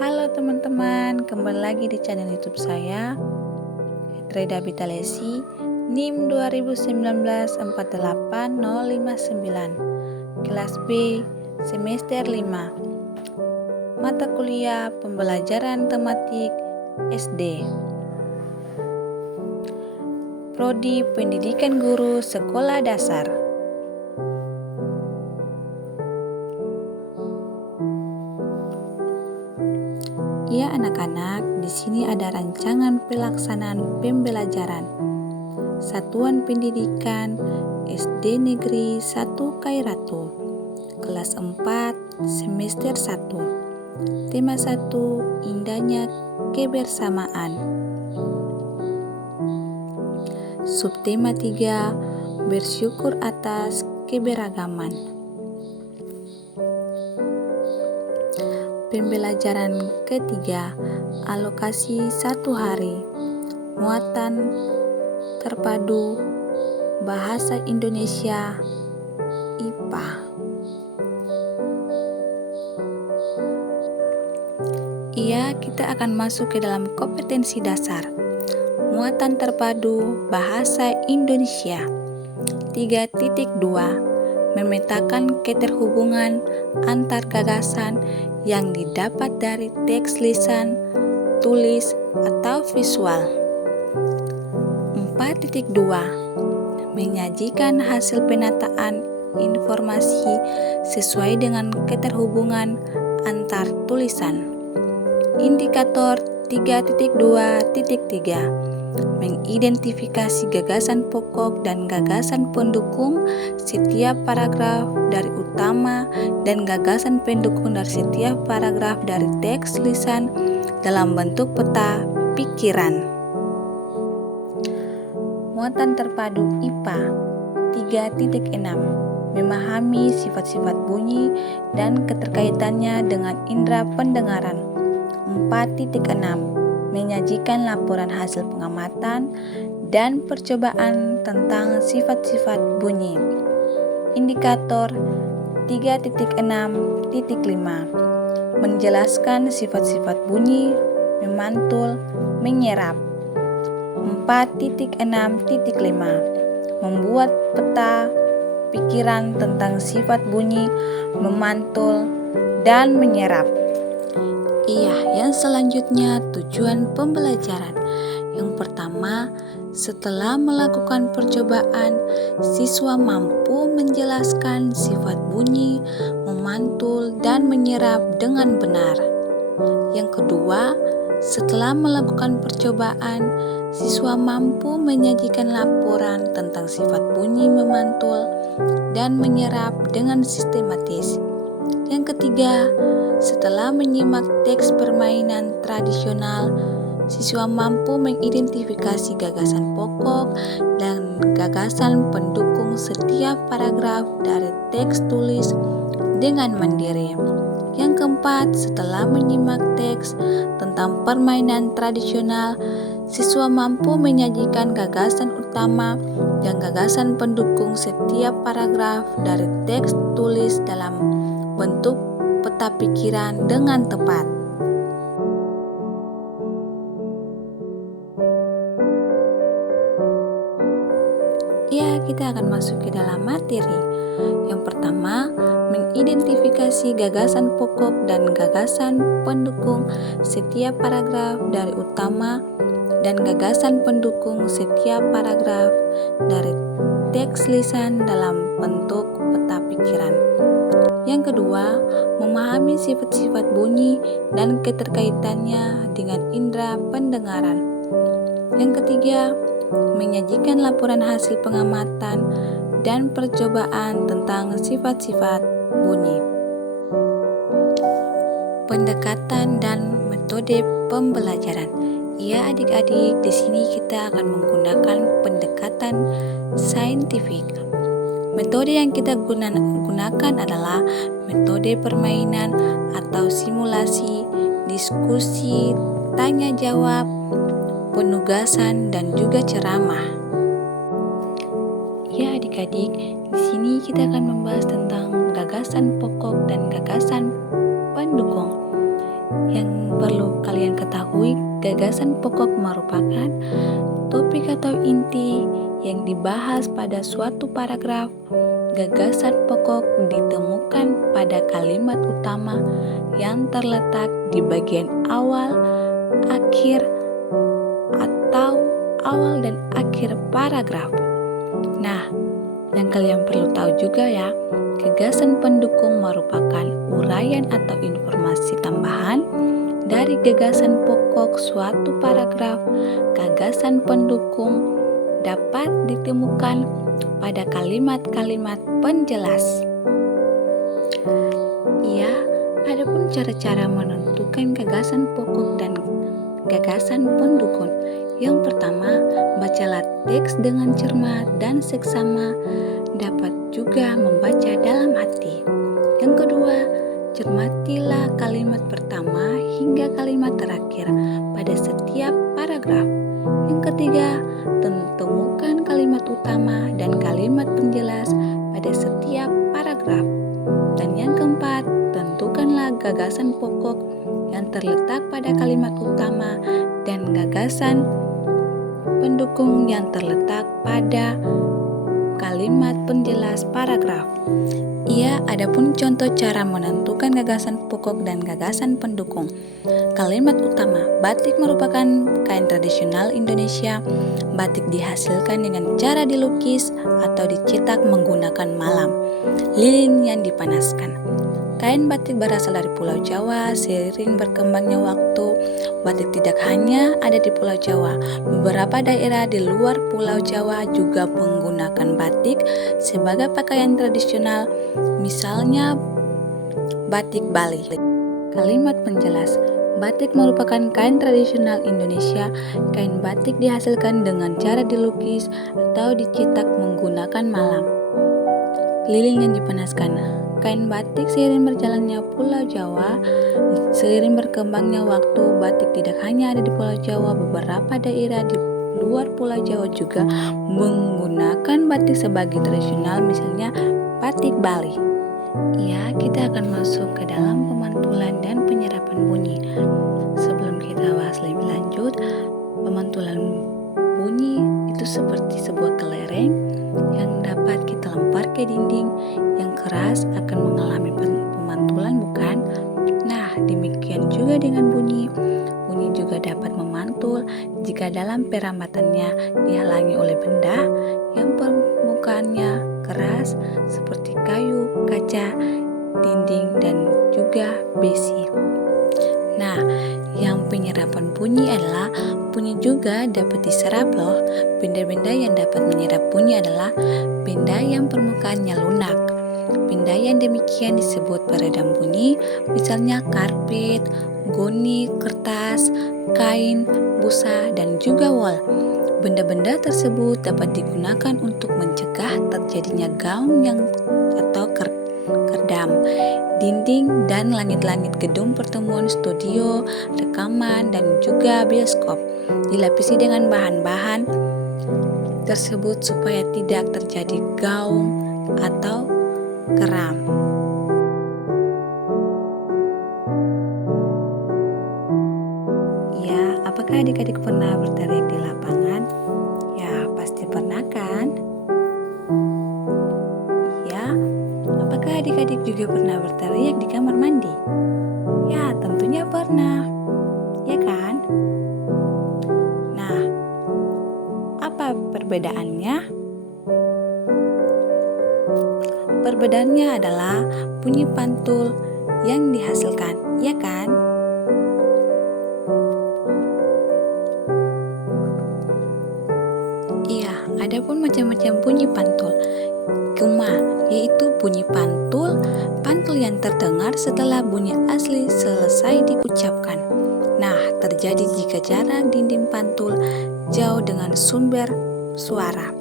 Halo teman-teman, kembali lagi di channel YouTube saya, Treda Bitalesi, NIM 2019 48059, kelas B, semester 5, mata kuliah pembelajaran tematik SD, Prodi Pendidikan Guru Sekolah Dasar. Ya anak-anak, di sini ada rancangan pelaksanaan pembelajaran Satuan Pendidikan SD Negeri 1 Kairatu, kelas 4, semester 1. Tema 1, indahnya kebersamaan. Subtema 3, bersyukur atas keberagaman. Pembelajaran ketiga, alokasi 1 hari, muatan terpadu, bahasa Indonesia, IPA. Kita akan masuk ke dalam kompetensi dasar. Muatan terpadu, bahasa Indonesia. 3.2, memetakan keterhubungan antar gagasan yang didapat dari teks lisan, tulis, atau visual. 4.2, menyajikan hasil penataan informasi sesuai dengan keterhubungan antar tulisan. Indikator 3.2.3, mengidentifikasi gagasan pokok dan gagasan pendukung setiap paragraf dari utama dan gagasan pendukung dari setiap paragraf dari teks lisan dalam bentuk peta pikiran. Muatan terpadu IPA 3.6, memahami sifat-sifat bunyi dan keterkaitannya dengan indera pendengaran. 4.6, menyajikan laporan hasil pengamatan dan percobaan tentang sifat-sifat bunyi. Indikator 3.6.5, menjelaskan sifat-sifat bunyi, memantul, menyerap. 4.6.5, membuat peta pikiran tentang sifat bunyi, memantul, dan menyerap. Yang selanjutnya tujuan pembelajaran. Yang pertama, setelah melakukan percobaan, siswa mampu menjelaskan sifat bunyi, memantul, dan menyerap dengan benar. Yang kedua, setelah melakukan percobaan, siswa mampu menyajikan laporan tentang sifat bunyi, memantul, dan menyerap dengan sistematis. Yang ketiga, setelah menyimak teks permainan tradisional, siswa mampu mengidentifikasi gagasan pokok dan gagasan pendukung setiap paragraf dari teks tulis dengan mandiri. Yang keempat, setelah menyimak teks tentang permainan tradisional, siswa mampu menyajikan gagasan utama dan gagasan pendukung setiap paragraf dari teks tulis dalam bentuk peta pikiran dengan tepat. Kita akan masuk ke dalam materi. Yang pertama, mengidentifikasi gagasan pokok dan gagasan pendukung setiap paragraf dari utama dan gagasan pendukung setiap paragraf dari teks lisan dalam bentuk peta pikiran. Yang kedua, memahami sifat-sifat bunyi dan keterkaitannya dengan indera pendengaran. Yang ketiga, menyajikan laporan hasil pengamatan dan percobaan tentang sifat-sifat bunyi. Pendekatan dan metode pembelajaran. Adik-adik, di sini kita akan menggunakan pendekatan saintifik. Metode yang kita gunakan adalah metode permainan atau simulasi, diskusi, tanya jawab, penugasan, dan juga ceramah. Adik-adik, di sini kita akan membahas tentang gagasan pokok dan gagasan pendukung. Yang perlu kalian ketahui, gagasan pokok merupakan topik atau inti yang dibahas pada suatu paragraf. Gagasan pokok ditemukan pada kalimat utama yang terletak di bagian awal, akhir, atau awal dan akhir paragraf. Nah, yang kalian perlu tahu juga ya, gagasan pendukung merupakan uraian atau informasi tambahan dari gagasan pokok suatu paragraf. Gagasan pendukung dapat ditemukan pada kalimat-kalimat penjelas. Ya, adapun cara-cara menentukan gagasan pokok dan gagasan pendukung. Yang pertama, bacalah teks dengan cermat dan seksama, dapat juga membaca dalam hati. Yang kedua, cermatilah kalimat pertama hingga kalimat terakhir pada setiap paragraf. Yang ketiga, temukan kalimat utama dan kalimat penjelas pada setiap paragraf. Dan yang keempat, tentukanlah gagasan pokok yang terletak pada kalimat utama dan gagasan pendukung yang terletak pada kalimat penjelas paragraf. Adapun contoh cara menentukan gagasan pokok dan gagasan pendukung. Kalimat utama, batik merupakan kain tradisional Indonesia. Batik dihasilkan dengan cara dilukis atau dicetak menggunakan malam, lilin yang dipanaskan. Kain batik berasal dari Pulau Jawa. Seiring berkembangnya waktu, batik tidak hanya ada di Pulau Jawa. Beberapa daerah di luar Pulau Jawa juga menggunakan batik sebagai pakaian tradisional, misalnya batik Bali. Kalimat penjelas, batik merupakan kain tradisional Indonesia. Kain batik dihasilkan dengan cara dilukis atau dicetak menggunakan malam, lilin yang dipanaskan. Kain batik seiring berjalannya Pulau Jawa, seiring berkembangnya waktu, batik tidak hanya ada di Pulau Jawa. Beberapa daerah di luar Pulau Jawa juga menggunakan batik sebagai tradisional, misalnya batik Bali. Kita akan masuk ke dalam pemantulan dan penyerapan bunyi. Sebelum kita bahas lebih lanjut, pemantulan bunyi itu seperti sebuah kelereng yang dapat kita lempar ke dinding yang keras akan mengalami pemantulan, bukan? Nah, demikian juga dengan bunyi. Bunyi juga dapat memantul jika dalam perambatannya dihalangi oleh benda yang permukaannya keras seperti kayu, kaca, dinding, dan juga besi. Nah, yang penyerapan bunyi adalah bunyi juga dapat diserap loh. Benda-benda yang dapat menyerap bunyi adalah benda yang permukaannya lunak. Benda yang demikian disebut peredam bunyi, misalnya karpet, goni, kertas, kain, busa, dan juga wol. Benda-benda tersebut dapat digunakan untuk mencegah terjadinya gaung atau kerdam, dinding dan langit-langit gedung pertemuan, studio, rekaman, dan juga bioskop dilapisi dengan bahan-bahan tersebut supaya tidak terjadi gaung atau keram. Apakah adik-adik pernah berteriak di lapangan? Pasti pernah kan? Apakah adik-adik juga pernah berteriak di kamar mandi? Tentunya pernah, ya kan? Nah, apa perbedaannya? Perbedaannya adalah bunyi pantul yang dihasilkan, ya kan? Adapun macam-macam bunyi pantul. Gema, yaitu bunyi pantul yang terdengar setelah bunyi asli selesai diucapkan. Nah, terjadi jika jarak dinding pantul jauh dengan sumber suara.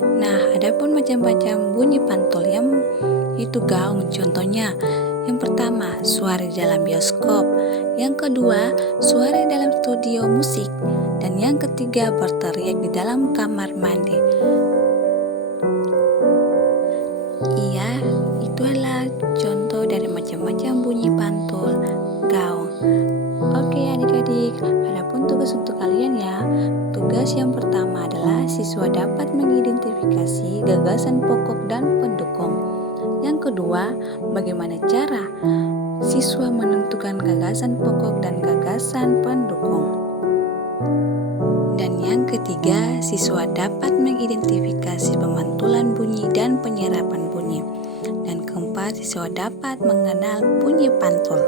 Nah, adapun macam-macam bunyi pantul yang itu gaung, contohnya yang pertama, suara di dalam bioskop. Yang kedua, suara dalam studio musik. Dan yang ketiga, berteriak di dalam kamar mandi. Itu adalah contoh dari macam-macam bunyi pantul gaung. tugas untuk kalian ya. Tugas yang pertama adalah siswa dapat mengidentifikasi gagasan pokok dan pendukung. Yang kedua, bagaimana cara siswa menentukan gagasan pokok dan gagasan pendukung. Dan yang ketiga, siswa dapat mengidentifikasi pemantulan bunyi dan penyerapan bunyi. Dan keempat, siswa dapat mengenal bunyi pantul.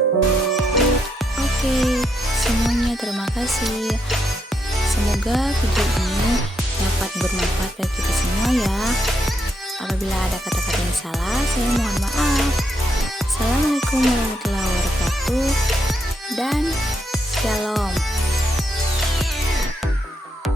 Oke, semuanya terima kasih. Semoga video ini dapat bermanfaat bagi kita semua ya. Apabila ada kata-kata yang salah, saya mohon maaf. Assalamualaikum warahmatullahi wabarakatuh dan shalom.